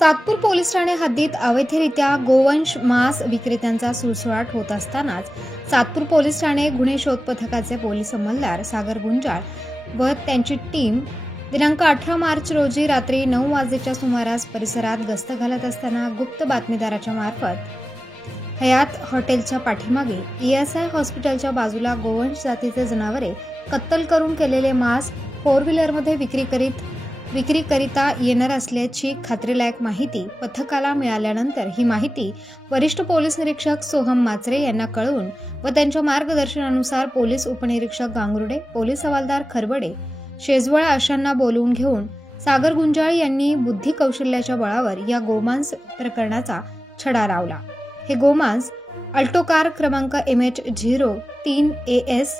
Satpur police Thane हद्दीत अवैधरित्या गोवंश मांस विक्रेत्यांचा सुळसुळाट होत असतानाच सातपूर पोलीस ठाणे गुन्हे शोध पथकाचे पोलीस अंमलदार सागर गुंजाळ व त्यांची टीम दिनांक 18 मार्च रोजी रात्री 9 वाजेच्या सुमारास परिसरात गस्त घालत असताना गुप्त बातमीदाराच्या मार्फत हयात हॉटेलच्या पाठीमागे ESI हॉस्पिटलच्या बाजूला गोवंश जातीचे जनावरे कत्तल करून केलेले मांस 4 व्हीलरमध्ये विक्रीकरिता येणार असल्याची खात्रीलायक माहिती पथकाला मिळाल्यानंतर ही माहिती वरिष्ठ पोलीस निरीक्षक सोहम माचरे यांना कळवून व त्यांच्या मार्गदर्शनानुसार पोलीस उपनिरीक्षक गांगुर्डे, पोलीस हवालदार खरबडे, शेजवळ अशांना बोलवून घेऊन सागर गुंजाळ यांनी बुद्धी कौशल्याच्या बळावर या गोमांस प्रकरणाचा छडा लावला। हे गोमांस अल्टो कार क्रमांक MH03AS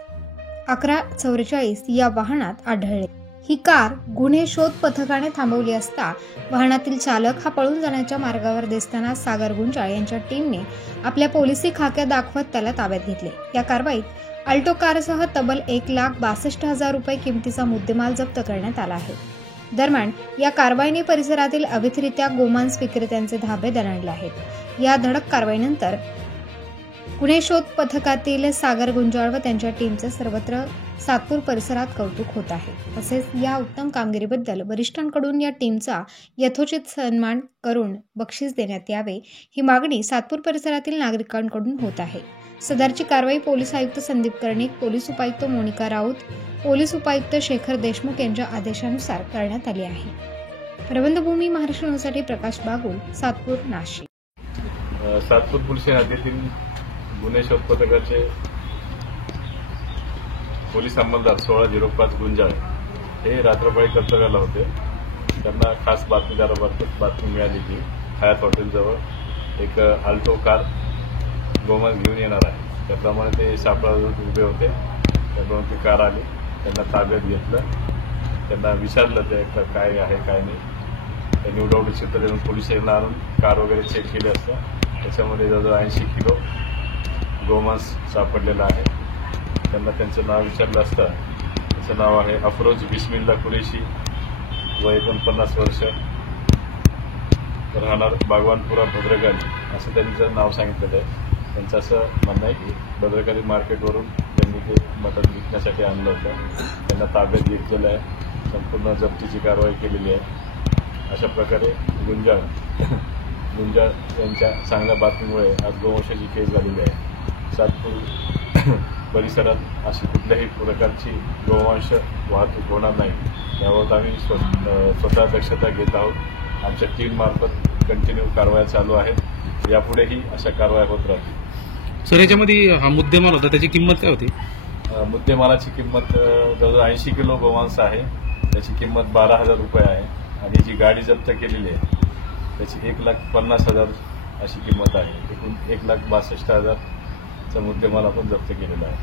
1144 या वाहनात आढळले। ही कार गुन्हे शोध पथकाने थांबवली असता वाहनातील चालक हा पळून जाण्याच्या मार्गावर दिसताना सागर गुंजाळ यांच्या टीमने आपल्या पोलिसी खाक्या दाखवत त्याला ताब्यात घेतले। या कारवाईत अल्टो कारसह तब्बल 1,62,000 रुपये किमतीचा मुद्देमाल जप्त करण्यात आला आहे। दरम्यान या कारवाईने परिसरातील अवैधरित्या गोमांस विक्रेत्यांचे धाबे दणाणले आहेत। या धडक कारवाईनंतर गुन्हे शोध पथकातील सागर गुंजाळ व त्यांच्या टीमचे सर्वत्र सातपूर परिसरात कौतुक होत आहे। तसेच या उत्तम कामगिरीबद्दल वरिष्ठांकडून या टीमचा यथोचित सन्मान करून बक्षीस देण्यात यावे ही मागणी सातपूर परिसरातील नागरिकांकडून होत आहे। सदरची कारवाई पोलीस आयुक्त संदीप कर्णिक, पोलीस उपायुक्त मोनिका राऊत, पोलीस उपायुक्त शेखर देशमुख यांच्या आदेशानुसार करण्यात आली आहे। प्रबंधभूमी महाराष्ट्र न्यूजसाठी प्रकाश बागुल, सातपूर, नाशिक। सातपूर पोलीस हद्दीतील गुन्हे शोध पथकाचे पोलीस अंमलदार 1605 गुंजाळ हे रात्रपाळी कर्तव्याला होते। त्यांना खास बातमीदारामार्फत बातमी मिळाली की हयात हॉटेलजवळ एक अल्टो कार गोमांस घेऊन येणार आहे। त्याप्रमाणे ते सापळात उभे होते। त्याप्रमाणे ती कार आली, त्यांना ताब्यात घेतलं, त्यांना विचारलं ते काय आहे काय नाही। त्यांनी उडवडी चित्र देऊन पोलिसांना आणून कार वगैरे चेक केली असता त्याच्यामध्ये जवळजवळ 80 किलो गोमांस सापडलेलं आहे। त्यांना त्यांचं नाव विचारलं असता त्याचं नाव आहे अफरोज बिस्मिल्ला कुरेशी, वय 49 वर्ष, राहणार बागवानपुरा भद्रकाली असं त्यांचं नाव सांगितलेलं आहे। त्यांचं असं म्हणणं आहे की भद्रकाली मार्केटवरून त्यांनी ते मटण विकण्यासाठी आणलं होतं। त्यांना ताब्यात घेतलेलं आहे, संपूर्ण जप्तीची कारवाई केलेली आहे। अशा प्रकारे गुंजाळ यांच्या चांगल्या बातमीमुळे आज गोवंशाची केस झालेली आहे। सातपूर परिसरात अशी कुठल्याही प्रकारची गोवंश वाहतूक होणार नाही याबाबत आम्ही स्वतः दक्षता घेत आहोत। आमच्या टीममार्फत कंटिन्यू कारवाया चालू आहेत। यापुढेही अशा कारवाया होत राहतील। सर, याच्यामध्ये हा मुद्देमाल होता, त्याची किंमत काय होती? मुद्देमालाची किंमत जवळजवळ 80 किलो गोमांस आहे। त्याची किंमत 12,000 रुपये आहे आणि जी गाडी जप्त केलेली आहे त्याची 1,50,000 अशी किंमत आहे। एकूण 1,62,000चा मुद्देमाल आपण जप्त केलेला आहे।